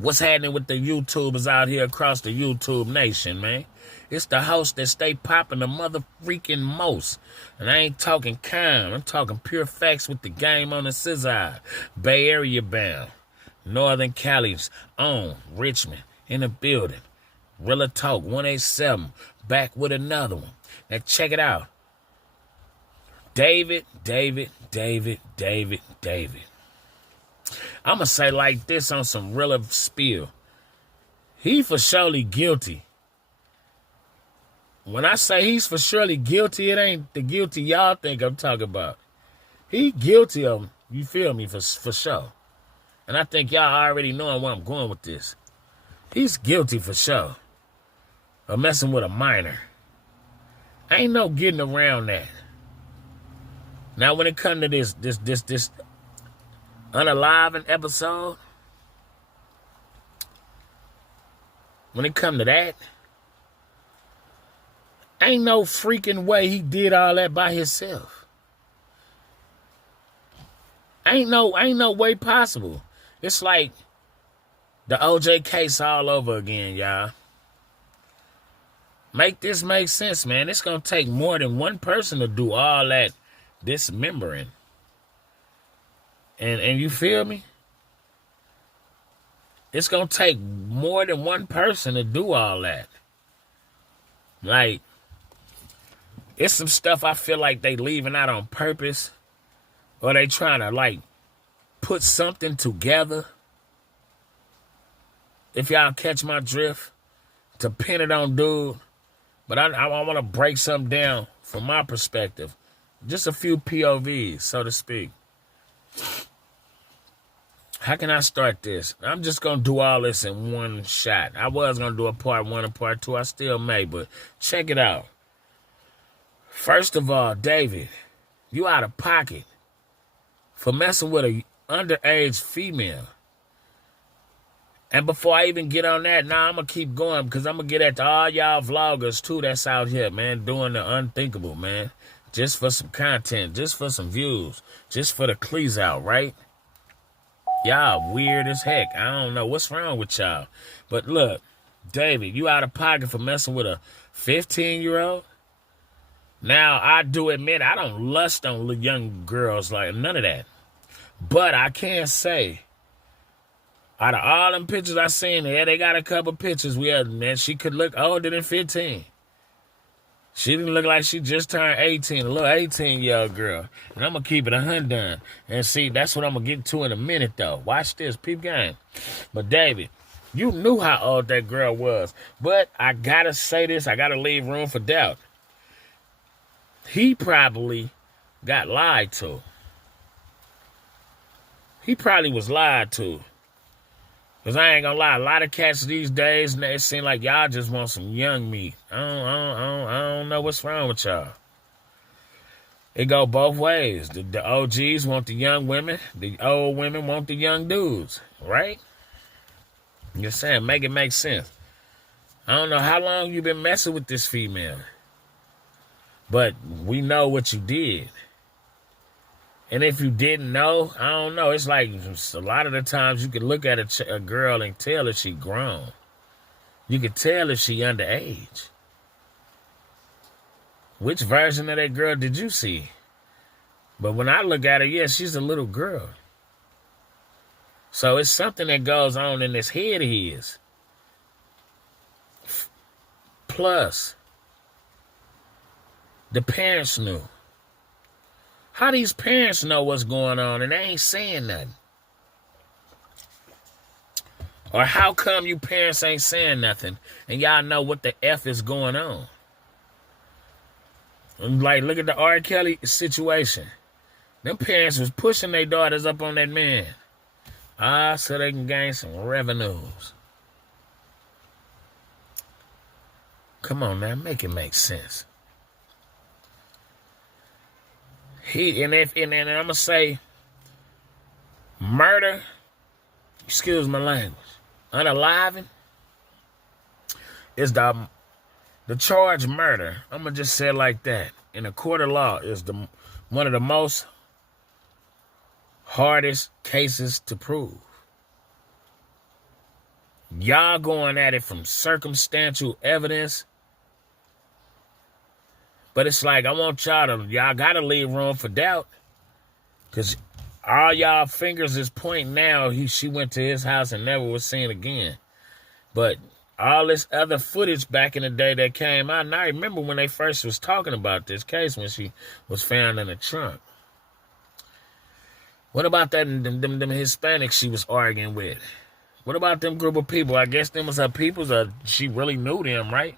What's happening with the YouTubers out here across the YouTube nation, man? It's the hosts that stay popping the mother freaking most. And I ain't talking kind. I'm talking pure facts with the game on the scissor. Bay Area bound. Northern Cali's own Richmond in the building. Rilla Talk 187. Back with another one. Now check it out. David. I'ma say like this on some Rilla spiel. He for surely guilty. When I say he's for surely guilty, it ain't the guilty y'all think I'm talking about. He guilty of, you feel me, for sure. And I think y'all already knowing where I'm going with this. He's guilty for sure of messing with a minor. Ain't no getting around that. Now when it comes to this unaliving episode, when it come to that, ain't no freaking way he did all that by himself. Ain't no way possible. It's like the OJ case all over again, y'all. Make this make sense, man. It's gonna take more than one person to do all that dismembering. And you feel me? It's gonna take more than one person to do all that. Like, it's some stuff I feel like they leaving out on purpose, or they trying to like put something together. If y'all catch my drift, to pin it on dude. But I want to break something down from my perspective. Just a few POVs, so to speak. How can I start this? I'm just going to do all this in one shot. I was going to do a part 1 and part 2. I still may, but check it out. First of all, David, you out of pocket for messing with an underage female. And before I even get on that, I'm going to keep going because I'm going to get at all y'all vloggers, too, that's out here, man, doing the unthinkable, man. Just for some content, just for some views, just for the cleas out, right? Y'all weird as heck. I don't know what's wrong with y'all. But look, David, you out of pocket for messing with a 15-year-old? Now, I do admit I don't lust on young girls, like none of that. But I can say, out of all them pictures I seen, yeah, they got a couple pictures where, man, she could look older than 15. She didn't look like she just turned 18, a little 18-year-old girl. And I'm going to keep it 100. And see, that's what I'm going to get to in a minute, though. Watch this, peep game. But, David, you knew how old that girl was. But I got to say this. I got to leave room for doubt. He probably got lied to. He probably was lied to. Because I ain't going to lie, a lot of cats these days, it seem like y'all just want some young meat. I don't know what's wrong with y'all. It go both ways. The OGs want the young women. The old women want the young dudes. Right? I'm just saying, make it make sense. I don't know how long you been messing with this female. But we know what you did. And if you didn't know, I don't know. It's like a lot of the times you can look at a girl and tell if she grown. You can tell if she underage. Which version of that girl did you see? But when I look at her, yeah, she's a little girl. So it's something that goes on in this head of his. Plus, the parents knew. How these parents know what's going on and they ain't saying nothing? Or how come you parents ain't saying nothing and y'all know what the F is going on? Like, look at the R. Kelly situation. Them parents was pushing their daughters up on that man. So they can gain some revenues. Come on, man, make it make sense. And I'm gonna say murder, excuse my language, unaliving is the charge murder. I'm gonna just say it like that. In a court of law is one of the most hardest cases to prove. Y'all going at it from circumstantial evidence. But it's like, I want y'all gotta leave room for doubt. Because all y'all fingers is pointing now, she went to his house and never was seen again. But all this other footage back in the day that came out, and I remember when they first was talking about this case when she was found in the trunk. What about them Hispanics she was arguing with? What about them group of people? I guess them was her peoples, or she really knew them, right?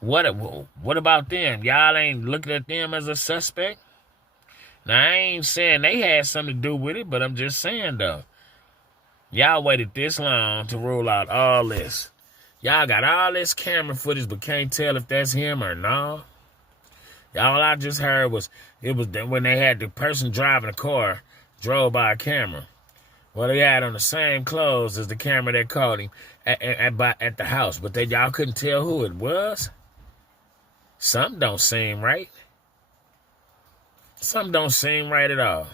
What about them? Y'all ain't looking at them as a suspect? Now, I ain't saying they had something to do with it, but I'm just saying, though. Y'all waited this long to rule out all this. Y'all got all this camera footage, but can't tell if that's him or not. All I just heard was, it was when they had the person driving the car, drove by a camera. Well, they had on the same clothes as the camera that caught him at the house, but y'all couldn't tell who it was. Something don't seem right. Something don't seem right at all.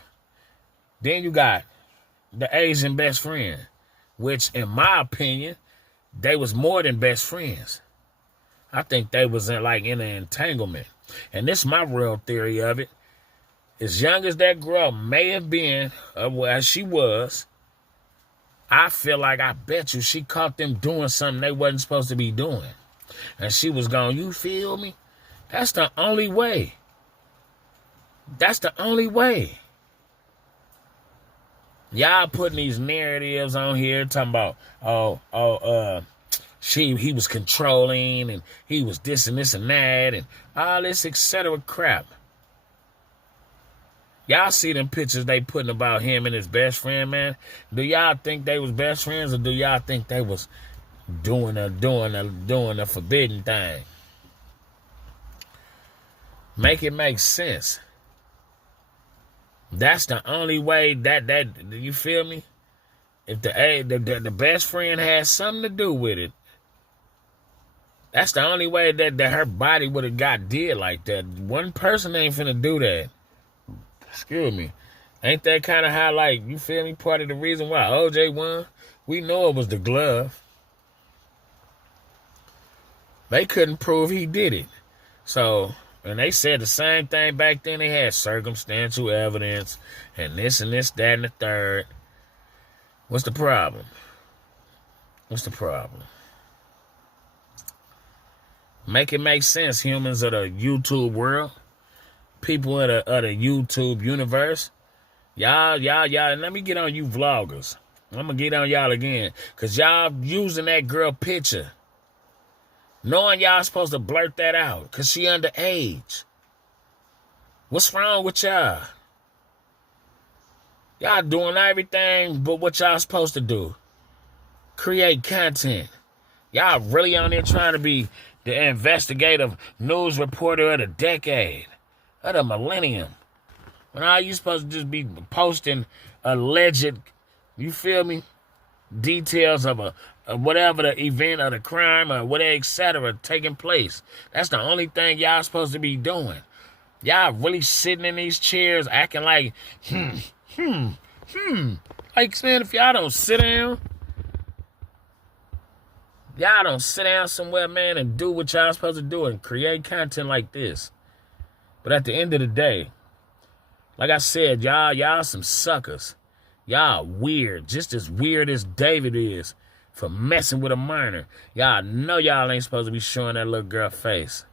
Then you got the Asian best friend, which, in my opinion, they was more than best friends. I think they was in an entanglement. And this is my real theory of it. As young as that girl may have been, as she was, I feel like, I bet you she caught them doing something they wasn't supposed to be doing. And she was going, you feel me? That's the only way. That's the only way. Y'all putting these narratives on here talking about, he was controlling and he was this and this and that and all this etc. crap. Y'all see them pictures they putting about him and his best friend, man? Do y'all think they was best friends, or do y'all think they was doing a forbidden thing? Make it make sense. That's the only way that you feel me? If the best friend has something to do with it, that's the only way that her body would have got did like that. One person ain't finna do that. Excuse me. Ain't that kind of how, you feel me, part of the reason why OJ won? We know it was the glove. They couldn't prove he did it. So, and they said the same thing back then. They had circumstantial evidence and this, that, and the third. What's the problem? What's the problem? Make it make sense, humans of the YouTube world. People of the YouTube universe. Y'all, and let me get on you vloggers. I'm going to get on y'all again. Because y'all using that girl picture. Knowing y'all supposed to blurt that out. Because she underage. What's wrong with y'all? Y'all doing everything but what y'all supposed to do. Create content. Y'all really on there trying to be the investigative news reporter of the decade. Of the millennium. When all you supposed to just be posting alleged, you feel me, details of whatever the event or the crime or whatever, etc. taking place. That's the only thing y'all supposed to be doing. Y'all really sitting in these chairs acting like, Like, man, if y'all don't sit down, somewhere, man, and do what y'all supposed to do and create content like this. But at the end of the day, like I said, y'all some suckers. Y'all weird, just as weird as David is for messing with a minor. Y'all know y'all ain't supposed to be showing that little girl face.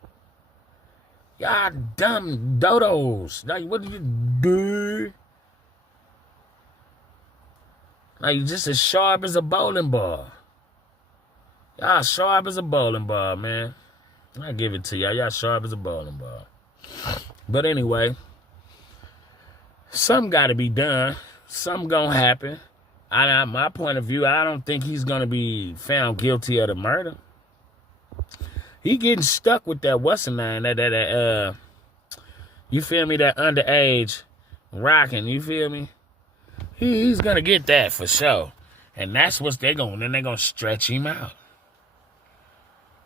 Y'all dumb dodos. Like, what did you do? Like, just as sharp as a bowling ball. Y'all sharp as a bowling ball, man. I give it to y'all. Y'all sharp as a bowling ball. But anyway, something got to be done. Something gonna happen. My point of view, I don't think he's gonna be found guilty of the murder. He getting stuck with that what's-the-name, you feel me, that underage rocking, you feel me? He's gonna get that for sure. And that's what they're gonna stretch him out.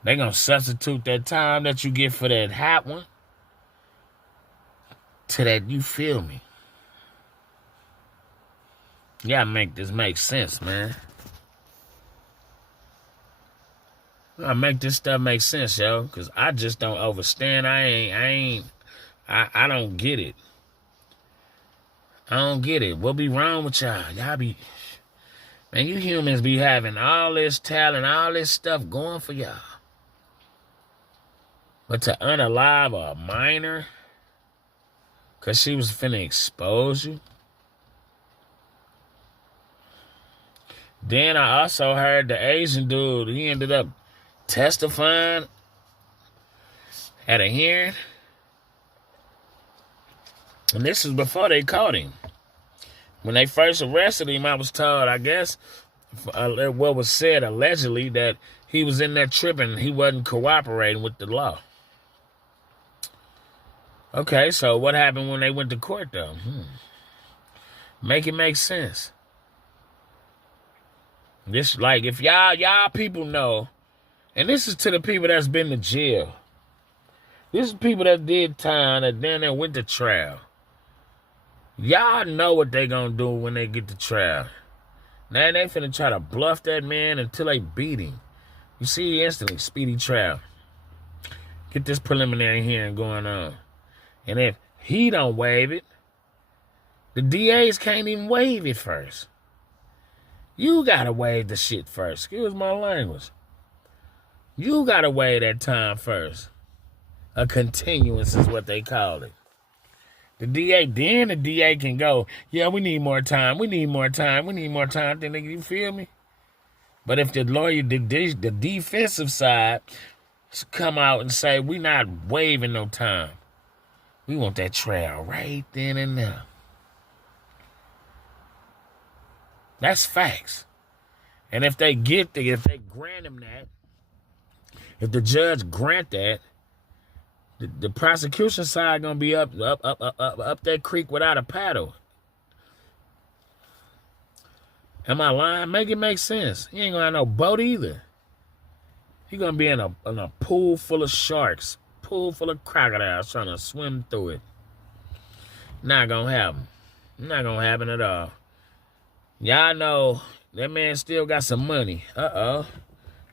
They're gonna substitute that time that you get for that hot one to that, you feel me. You gotta make this make sense, man. I make this stuff make sense, yo, because I just don't understand. I don't get it. I don't get it. What be wrong with y'all? Y'all be, man, you humans be having all this talent, all this stuff going for y'all. But to unalive a minor, because she was finna expose you. Then I also heard the Asian dude, he ended up testifying at a hearing. And this is before they caught him. When they first arrested him, I was told, I guess, what was said allegedly, that he was in there tripping. He wasn't cooperating with the law. Okay, so what happened when they went to court, though? Make it make sense. This, like, if y'all people know, and this is to the people that's been to jail. This is people that did time and then they went to trial. Y'all know what they gonna do when they get to trial. Now they finna try to bluff that man until they beat him. You see instantly, speedy trial. Get this preliminary hearing going on. And if he don't waive it, the DAs can't even waive it first. You gotta waive the shit first. Excuse my language. You gotta waive that time first. A continuance is what they call it. The DA can go, yeah, we need more time. We need more time. We need more time. Then you feel me? But if the lawyer, the defensive side, come out and say, we not waiving no time. We want that trial right then and now. That's facts. And if they grant him that, if the judge grant that, the prosecution side gonna be up that creek without a paddle. Am I lying? Make it make sense. He ain't gonna have no boat either. He gonna be in a pool full of sharks, pool full of crocodiles trying to swim through it. Not gonna happen. Not gonna happen at all. Y'all know that man still got some money. That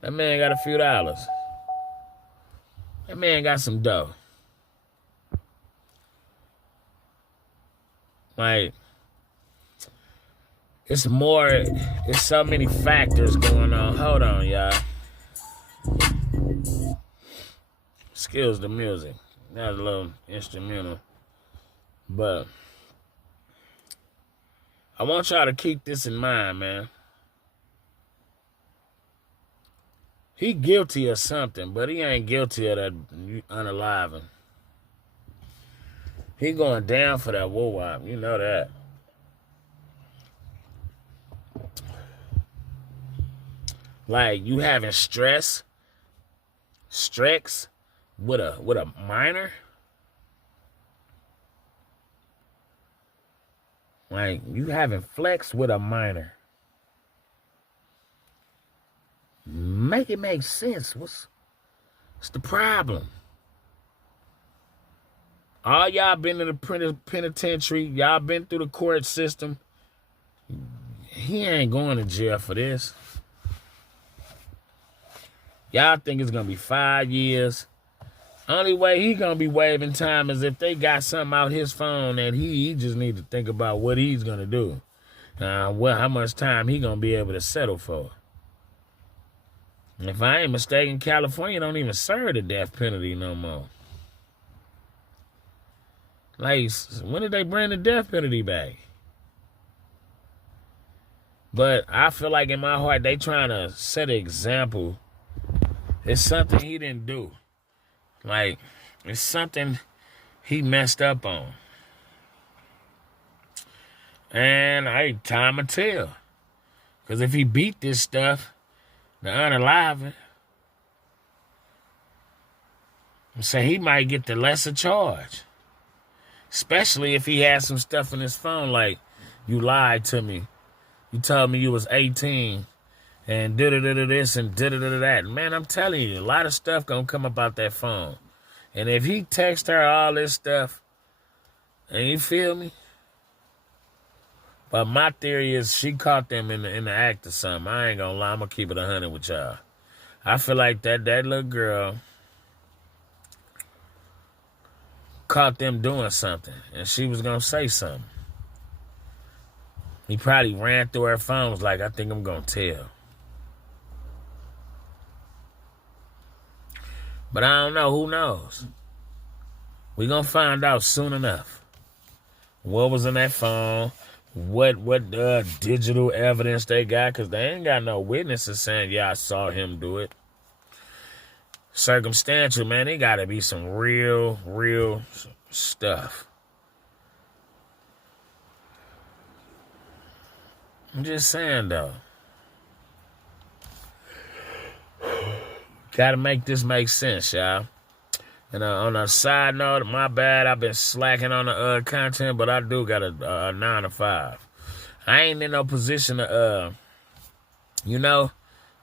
man got a few dollars. That man got some dough. Like, it's so many factors going on. Hold on, y'all. Excuse the music. That was a little instrumental. But I want y'all to keep this in mind, man. He guilty of something, but he ain't guilty of that unaliving. He going down for that woo-wop. You know that. Like, you having stress with a minor? Like, you having flex with a minor? Make it make sense. What's the problem? All y'all been in the penitentiary. Y'all been through the court system. He ain't going to jail for this. Y'all think it's going to be 5 years. Only way he going to be waiving time is if they got something out his phone that he just need to think about what he's going to do. How much time he going to be able to settle for. If I ain't mistaken, California don't even serve the death penalty no more. Like, when did they bring the death penalty back? But I feel like in my heart, they trying to set an example. It's something he didn't do. Like, it's something he messed up on. And time will tell. Because if he beat this stuff, the unaliving, so he might get the lesser charge. Especially if he has some stuff in his phone like, you lied to me. You told me you was 18 and this and that. Man, I'm telling you, a lot of stuff gonna come up out that phone. And if he text her all this stuff, and you feel me? But my theory is she caught them in the act or something. I ain't gonna lie, I'm gonna keep it 100 with y'all. I feel like that little girl caught them doing something, and she was going to say something. He probably ran through her phone, was like, I think I'm going to tell. But I don't know. Who knows? We're going to find out soon enough. What was in that phone? What digital evidence they got? Because they ain't got no witnesses saying, yeah, I saw him do it. Circumstantial, man. They got to be some real stuff. I'm just saying, though. Got to make this make sense, y'all. And on a side note, my bad, I've been slacking on the content, but I do got a 9 to 5. I ain't in no position to,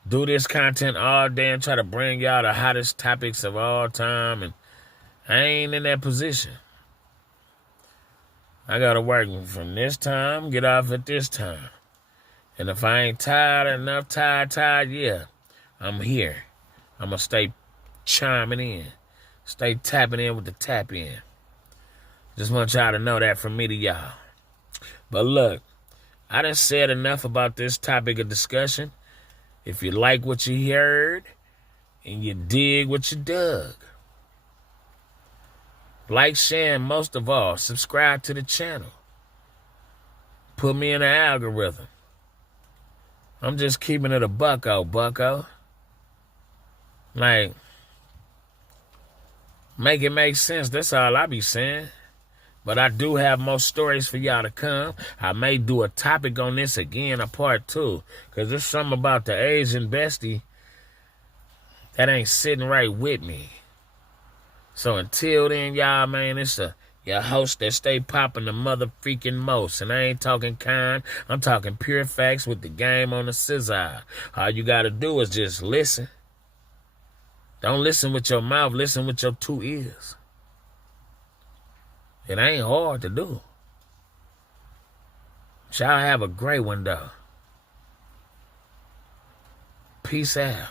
do this content all day and try to bring y'all the hottest topics of all time. And I ain't in that position. I got to work from this time, get off at this time. And if I ain't tired, yeah, I'm here. I'm going to stay chiming in. Stay tapping in with the tap in. Just want y'all to know that from me to y'all. But look, I done said enough about this topic of discussion. If you like what you heard and you dig what you dug, like, share, and most of all, subscribe to the channel. Put me in the algorithm. I'm just keeping it a bucko. Like, make it make sense. That's all I be saying. But I do have more stories for y'all to come. I may do a topic on this again, a part 2. Because there's something about the Asian bestie that ain't sitting right with me. So until then, y'all, man, it's your host that stay popping the mother freaking most. And I ain't talking kind. I'm talking pure facts with the game on the scissor. All you got to do is just listen. Don't listen with your mouth. Listen with your 2 ears. It ain't hard to do. Y'all have a great one, though. Peace out.